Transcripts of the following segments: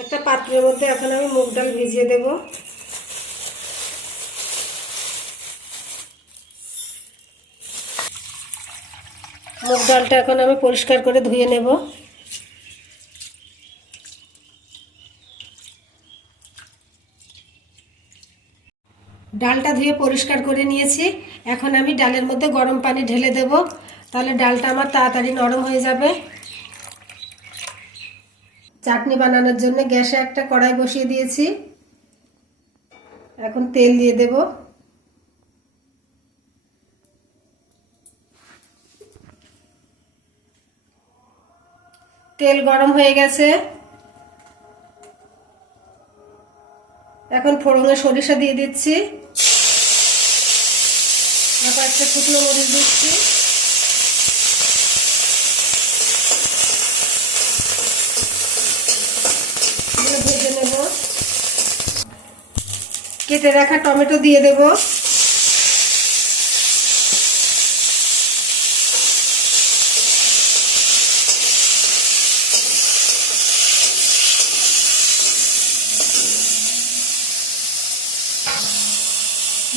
একটা পাত্রের মধ্যে এখন আমি মুগ ডাল ভিজিয়ে দেব। মুগ ডালটা এখন আমি পরিষ্কার করে ধুয়ে নেব। ডালটা ধুয়ে পরিষ্কার করে নিয়েছি। এখন আমি ডালের মধ্যে গরম পানি ঢেলে দেব, তাহলে ডালটা আমার তাড়াতাড়ি নরম হয়ে যাবে। চাটনি বানানোর জন্য গ্যাসে একটা কড়াই বসিয়ে দিয়েছি। এখন তেল দিয়ে দেব। তেল গরম হয়ে গেছে। এখন ফোড়নে সরিষা দিয়ে দিচ্ছি, আবার একটা শুকনো মরিচ দিচ্ছি। ভেজে নেব। কেটে রাখা টমেটো দিয়ে দেব।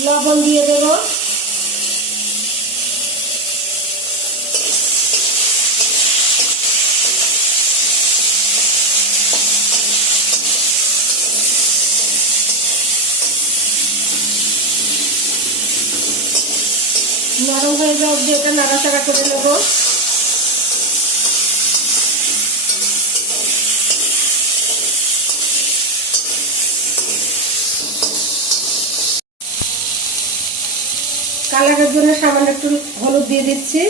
লবণ দিয়ে দেব। নরম হয়ে যাওয়া অবধি এটা নাড়াচাড়া করে নেব। কালারের জন্য সামান্য একটু হলুদ দিয়ে দিচ্ছি।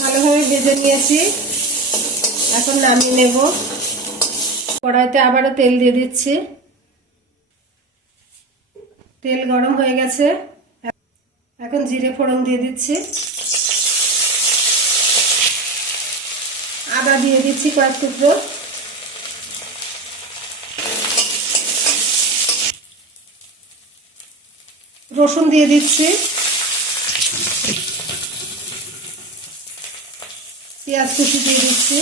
ভালোভাবে ভেজে নিয়েছি, এখন নামিয়ে নেব। কড়াইতে আবারও তেল দিয়ে দিচ্ছি। তেল গরম হয়ে গেছে, এখন জিরে ফোড়ন দিয়ে দিচ্ছি। আদা দিয়ে দিচ্ছি কয়েক টুকরো। রসুন দিয়ে দিচ্ছি। পেঁয়াজ কুচি দিয়ে দিচ্ছি।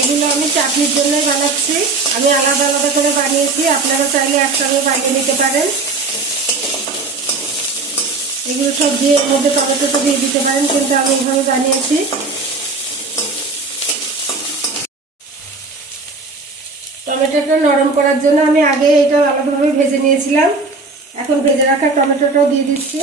এগুলো আমি চাটনির জন্যই বানাচ্ছি। আমি আলাদা আলাদা করে বানিয়েছি, আপনারা চাইলে একসঙ্গে বানিয়ে নিতে পারেন। এগুলো সব দিয়ে এর মধ্যে টমেটোটা দিয়ে দিতে পারেন, কিন্তু আমি এইভাবে বানিয়েছি। টমেটোটা নরম করার জন্য আমি আগে এটা আলাদাভাবে ভেজে নিয়েছিলাম। এখন ভেজে রাখা টমেটোটাও দিয়ে দিচ্ছি।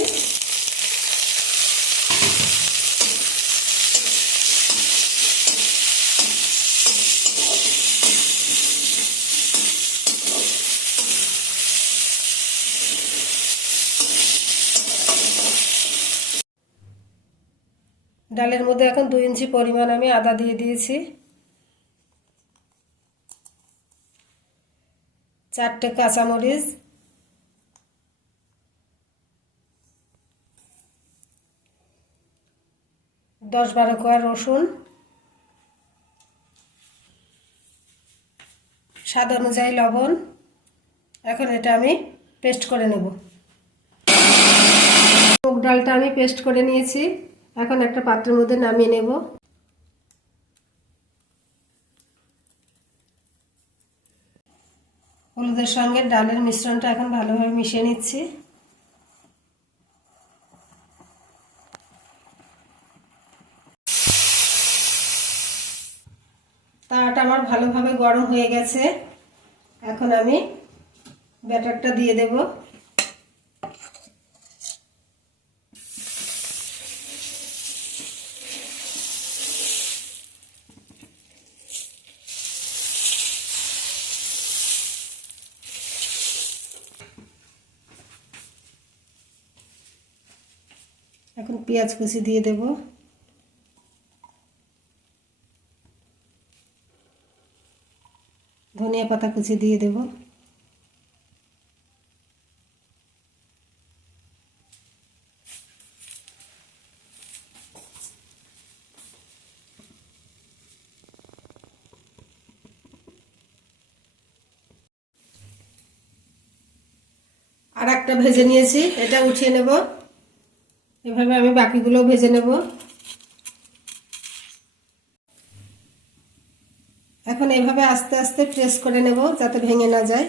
ডালের মধ্যে এখন 2 ইঞ্চি পরিমাণ আমি আদা দিয়ে দিয়েছি। 4টে কাঁচামরিচ, 10-12 কোয়া রসুন, স্বাদ অনুযায়ী লবণ। এখন এটা আমি পেস্ট করে নেব। মুগ ডালটা আমি পেস্ট করে নিয়েছি, এখন একটা পাত্রের মধ্যে নামিয়ে নেব। হলুদের সঙ্গে ডালের মিশ্রণটা এখন ভালোভাবে মিশিয়ে নিচ্ছি। তাওয়াটা আমার ভালোভাবে গরম হয়ে গেছে। এখন আমি ব্যাটারটা দিয়ে দেব। এখন পেঁয়াজ কুচি দিয়ে দেব। ধনিয়া পাতা কুচি দিয়ে দেব। আর একটা ভেজে নিয়েছি, এটা উঠিয়ে নেব। এভাবে আমি বাকিগুলো ভেজে নেব। এখন এভাবে আস্তে আস্তে প্রেস করে নেব যাতে ভেঙে না যায়।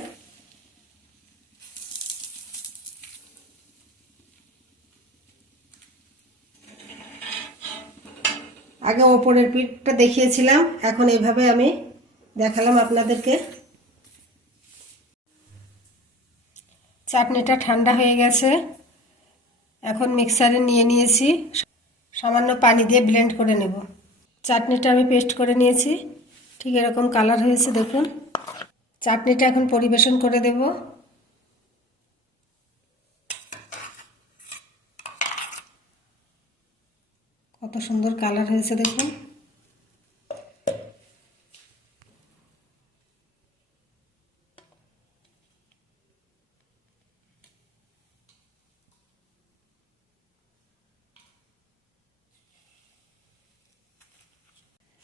আগে ওপরের পিঠটা দেখিয়েছিলাম, এখন এইভাবে আমি দেখালাম আপনাদেরকে। চাটনিটা ঠান্ডা হয়ে গেছে, এখন মিক্সারে নিয়ে নিয়েছি, সামান্য পানি দিয়ে ব্লেন্ড করে নেব। চাটনিটা আমি পেস্ট করে নিয়েছি, ঠিক এরকম কালার হয়েছে দেখুন। চাটনিটা এখন পরিবেশন করে দেব। কত সুন্দর কালার হয়েছে দেখুন।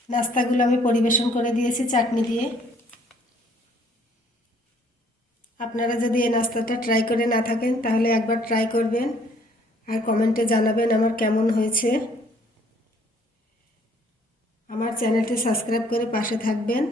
নাস্তাগুলো আমি পরিবেশন করে দিয়েছি চাটনি দিয়ে। আপনারা যদি এই নাস্তাটা ট্রাই করে না থাকেন তাহলে একবার ট্রাই করবেন আর কমেন্টে জানাবেন আমার কেমন হয়েছে। আমার চ্যানেলটি সাবস্ক্রাইব করে পাশে থাকবেন।